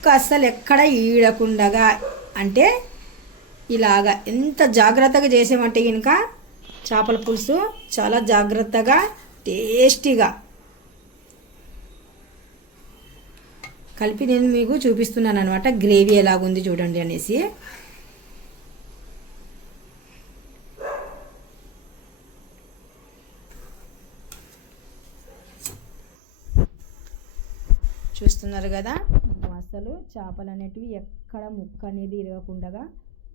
అస్సలు ఎక్కడ ఈడకుండగా అంటే ఇలాగా ఎంత జాగ్రత్తగా చేసామంటే కనుక చేపల పులుసు చాలా జాగ్రత్తగా టేస్టీగా కలిపి నేను మీకు చూపిస్తున్నాను అనమాట గ్రేవీ ఎలాగుంది చూడండి అనేసి. చూస్తున్నారు కదా? అసలు చేపలు అనేటివి ఎక్కడ ముక్క అనేది ఇరగకుండా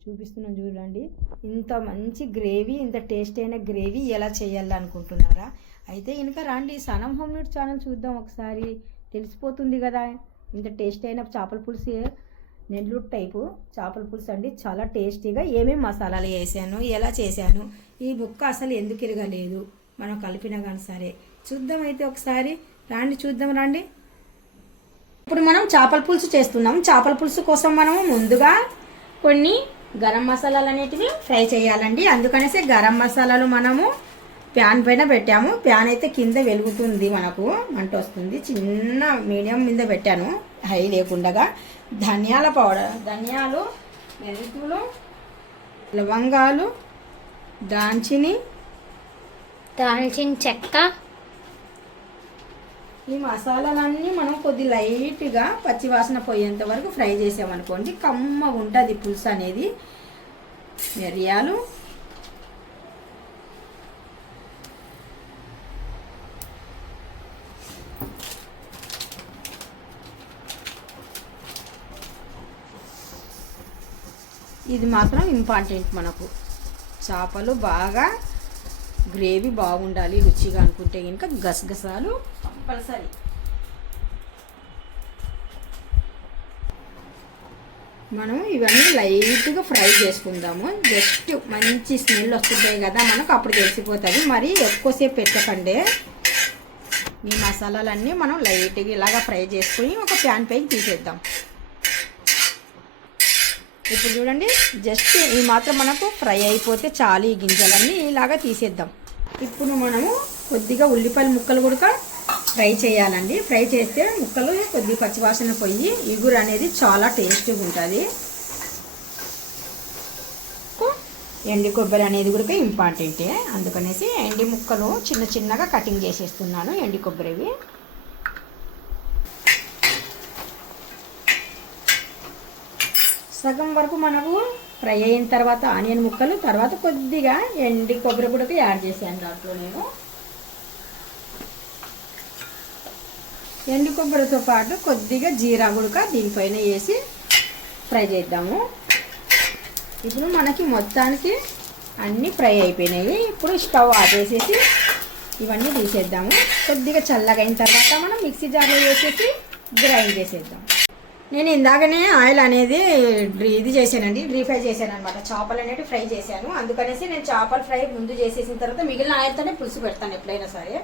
చూపిస్తున్నాం చూడండి. ఇంత మంచి గ్రేవీ ఇంత టేస్ట్ అయిన గ్రేవీ ఎలా చేయాలి అనుకుంటున్నారా? అయితే ఇంకా రండి సనం హోమ్ మీట్ ఛానల్ చూద్దాం ఒకసారి. తెలిసిపోతుంది కదా ఇంత టేస్ట్ అయిన చేపల పులుసు నెల్లూరు టైపు చేపల పులుసు అండి. చాలా టేస్టీగా ఏమేమి మసాలాలు వేసాను ఎలా చేశాను ఈ ముక్క అసలు ఎందుకు ఇరగలేదు మనం కలిపినా కానీ సరే. చూద్దాం అయితే ఒకసారి. రాండి చూద్దాం రండి. ఇప్పుడు మనం చేపల పులుసు చేస్తున్నాం. చేపల పులుసు కోసం మనం ముందుగా కొన్ని గరం మసాలాలు అనేటివి ఫ్రై చేయాలండి. అందుకనేసి గరం మసాలాలు మనము ప్యాన్ పైన పెట్టాము. ప్యాన్ అయితే కింద వెలుగుతుంది మనకు. మంట వస్తుంది. చిన్న మీడియం మీద పెట్టాను. హై లేకుండా ధనియాల పౌడర్ ధనియాలు మెంతులు లవంగాలు దాల్చిని దాల్చిన చెక్క ఈ మసాలాలన్నీ మనం కొద్ది లైట్గా పచ్చివాసన పోయేంత వరకు ఫ్రై చేసామనుకోండి కమ్మగా ఉంటుంది పులుసు అనేది. మిరియాలు. ఇది మాత్రం ఇంపార్టెంట్ మనకు. చేపలు బాగా గ్రేవీ బాగుండాలి రుచిగా అనుకుంటే కనుక గసగసాలు కంపల్సరీ. మనం ఇవన్నీ లైట్గా ఫ్రై చేసుకుందాము. జస్ట్ మంచి స్మెల్ వస్తుంటాయి కదా మనకు అప్పుడు తెలిసిపోతుంది. మరి ఎక్కువసేపు పెట్టకండి. ఈ మసాలాలన్నీ మనం లైట్గా ఇలాగా ఫ్రై చేసుకుని ఒక ప్యాన్ పైకి తీసేద్దాం. ఇప్పుడు చూడండి జస్ట్ ఈ మాత్రం మనకు ఫ్రై అయిపోతే చాలు ఈ గింజలన్నీ ఇలాగా తీసేద్దాం. ఇప్పుడు మనము కొద్దిగా ఉల్లిపాయల ముక్కలు కూడా ఫ్రై చేయాలండి. ఫ్రై చేస్తే ముక్కలు కొద్దిగా పచ్చివాసన పోయి ఇగురు అనేది చాలా టేస్టీగా ఉంటుంది. ఎండి కొబ్బరి అనేది కూడా ఇంపార్టెంటే అందుకనేసి ఎండి ముక్కలు చిన్న చిన్నగా కటింగ్ చేసేస్తున్నాను ఎండి కొబ్బరివి. సగం వరకు మనకు ఫ్రై అయిన తర్వాత ఆనియన్ ముక్కలు తర్వాత కొద్దిగా ఎండి కొబ్బరి కూడా యాడ్ చేశాను దాంట్లో నేను. ఎండు కొబ్బరితో పాటు కొద్దిగా జీరా గుడక దీనిపైన వేసి ఫ్రై చేద్దాము. ఇప్పుడు మనకి మొత్తానికి అన్నీ ఫ్రై అయిపోయినాయి. ఇప్పుడు స్టవ్ ఆపేసేసి ఇవన్నీ తీసేద్దాము. కొద్దిగా చల్లగా అయిన తర్వాత మనం మిక్సీ జార్లో వేసేసి గ్రైండ్ చేసేద్దాం. నేను ఇందాకనే ఆయిల్ అనేది ఇది చేశానండి డ్రీ ఫ్రై చేశాను అనమాట చేపలు అనేవి ఫ్రై చేశాను. అందుకనేసి నేను చేపలు ఫ్రై ముందు చేసేసిన తర్వాత మిగిలిన ఆయిల్తోనే పులుసు పెడతాను ఎప్పుడైనా సరే.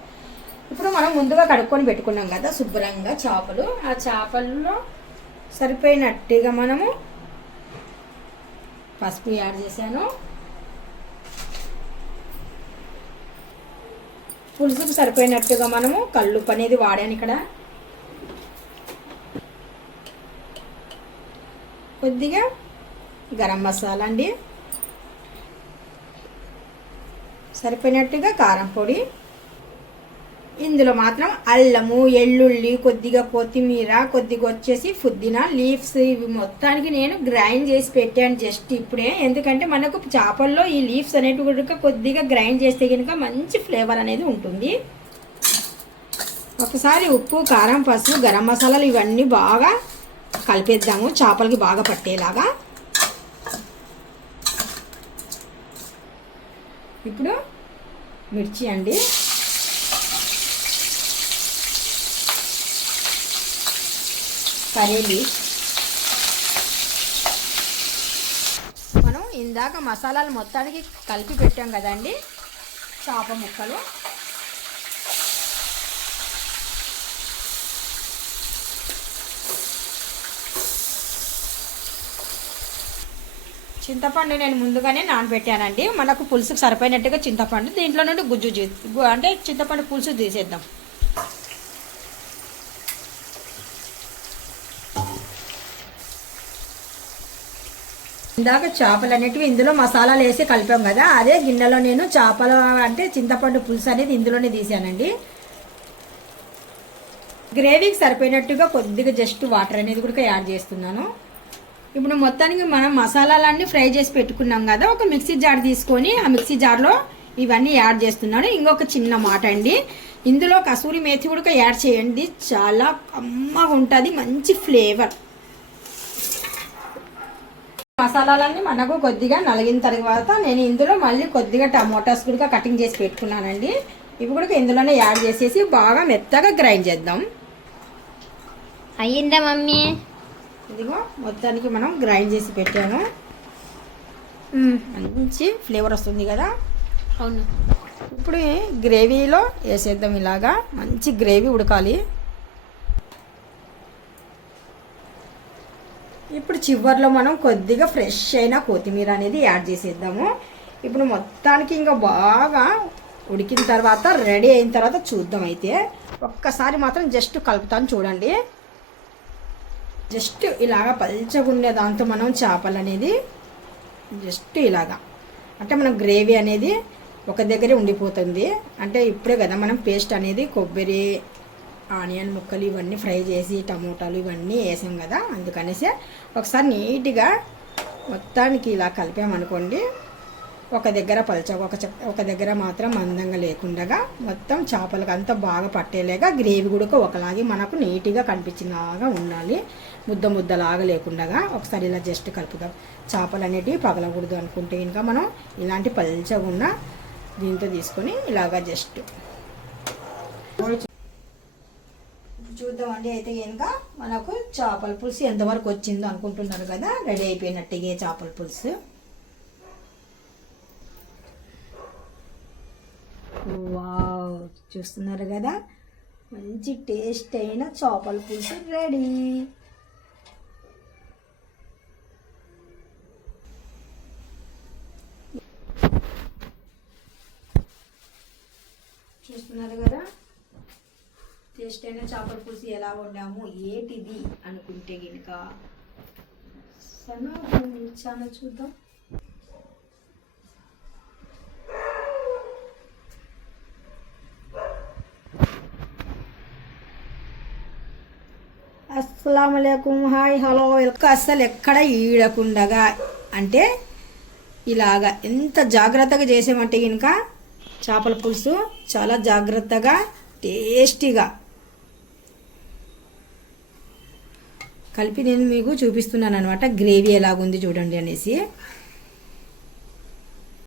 ఇప్పుడు మనం ముందుగా కడుక్కొని పెట్టుకున్నాం కదా శుభ్రంగా చేపలు. ఆ చేపల్లో సరిపోయినట్టుగా మనము పసుపు యాడ్ చేశాను. పులుసుకు సరిపోయినట్టుగా మనము కల్లుప్పు అనేది వాడాను ఇక్కడ. కొద్దిగా గరం మసాలా అండి. సరిపోయినట్టుగా కారం పొడి. ఇందులో మాత్రం అల్లము ఎల్లుల్లి కొద్దిగా కొత్తిమీర కొద్దిగా వచ్చేసి పుదీనా లీవ్స్ ఇవి మొత్తానికి నేను గ్రైండ్ చేసి పెట్టాను జస్ట్ ఇప్పుడే. ఎందుకంటే మనకు చేపల్లో ఈ లీవ్స్ అనేవి కూడా కొద్దిగా గ్రైండ్ చేస్తే కనుక మంచి ఫ్లేవర్ అనేది ఉంటుంది. ఒకసారి ఉప్పు కారం పసుపు గరం మసాలాలు ఇవన్నీ బాగా కలిపేద్దాము. చేపలకి బాగా పట్టేలాగా. ఇప్పుడు మిర్చి అండి. కరేలి మనం ఇందాక మసాలాలు మొత్తానికి కలిపి పెట్టాం కదండి చేప ముక్కలు. చింతపండు నేను ముందుగానే నానబెట్టానండి. మనకు పులుసుకు సరిపోయినట్టుగా చింతపండు దీంట్లో నుండి గుజ్జు అంటే చింతపండు పులుసు తీసేద్దాం. ఇందాక చేపలు అనేటివి ఇందులో మసాలాలు వేసి కలిపాం కదా అదే గిన్నెలో నేను చేపలు అంటే చింతపండు పులుసు అనేది ఇందులోనే తీసానండి. గ్రేవీకి సరిపోయినట్టుగా కొద్దిగా జస్ట్ వాటర్ అనేది కూడా యాడ్ చేస్తున్నాను. ఇప్పుడు మొత్తానికి మనం మసాలాలన్నీ ఫ్రై చేసి పెట్టుకున్నాం కదా ఒక మిక్సీ జార్ తీసుకొని ఆ మిక్సీ జార్లో ఇవన్నీ యాడ్ చేస్తున్నాను. ఇంకొక చిన్న మాట అండి ఇందులో కసూరి మేతి కూడా యాడ్ చేయండి చాలా కమ్మగా ఉంటుంది మంచి ఫ్లేవర్. మసాలాలన్నీ మనకు కొద్దిగా నలిగిన తర్వాత నేను ఇందులో మళ్ళీ కొద్దిగా టమోటాస్ కూడా కటింగ్ చేసి పెట్టుకున్నానండి. ఇవి కూడా ఇందులోనే యాడ్ చేసేసి బాగా మెత్తగా గ్రైండ్ చేద్దాం. అయ్యిందా మమ్మీ? ఇదిగో మొత్తానికి మనం గ్రైండ్ చేసి పెట్టాము మంచి ఫ్లేవర్ వస్తుంది కదా? అవును. ఇప్పుడు గ్రేవీలో వేసేద్దాం ఇలాగా. మంచి గ్రేవీ ఉడకాలి ఇప్పుడు చివర్లో మనం కొద్దిగా ఫ్రెష్ అయిన కొత్తిమీర అనేది యాడ్ చేసేద్దాము. ఇప్పుడు మొత్తానికి ఇంకా బాగా ఉడికిన తర్వాత రెడీ అయిన తర్వాత చూద్దాం అయితే. ఒక్కసారి మాత్రం జస్ట్ కలుపుతాను చూడండి. జస్ట్ ఇలాగ పల్చగుండే దాంతో మనం చేపలు అనేది జస్ట్ ఇలాగా. అంటే మనం గ్రేవీ అనేది ఒక దగ్గరే ఉండిపోతుంది. అంటే ఇప్పుడే కదా మనం పేస్ట్ అనేది కొబ్బరి ఆనియన్ ముక్కలు ఇవన్నీ ఫ్రై చేసి టమోటాలు ఇవన్నీ వేసాం కదా అందుకనేసి ఒకసారి నీట్గా మొత్తానికి ఇలా కలిపామనుకోండి ఒక దగ్గర పలచగా ఒక ఒక దగ్గర మాత్రం మందంగా లేకుండా మొత్తం చేపలకు అంతా బాగా పట్టేలాగా గ్రేవీ కూడా ఒకలాగే మనకు నీట్గా కనిపించినలాగా ఉండాలి. ముద్ద ముద్దలాగా లేకుండా ఒకసారి ఇలా జస్ట్ కలుపుదాం. చేపలు అనేటివి పగలకూడదు అనుకుంటే ఇంకా మనం ఇలాంటి పల్చగా ఉన్న దీంతో తీసుకొని ఇలాగా జస్ట్ చూద్దామండి. అయితే కనుక మనకు చేపల పులుసు ఎంతవరకు వచ్చిందో అనుకుంటున్నారు కదా రెడీ అయిపోయినట్టుగా చేపల పులుసు. వావ్ చూస్తున్నారు కదా? మంచి టేస్ట్ అయిన చేపల పులుసు రెడీ. చూస్తున్నారు కదా? టేస్ట్ అయిన చేపల పులుసు ఎలా వండాము ఏటిది అనుకుంటే గినక. సన్న చాలా చూద్దాం. అస్సలం హాయ్ హలో వెల్కమ్. అస్సలు ఎక్కడ ఈడకుండగా అంటే ఇలాగా ఎంత జాగ్రత్తగా చేసామంటే కనుక చేపల పులుసు చాలా జాగ్రత్తగా టేస్టీగా కలిపి నేను మీకు చూపిస్తున్నాను అనమాట గ్రేవీ ఎలాగుంది చూడండి అనేసి.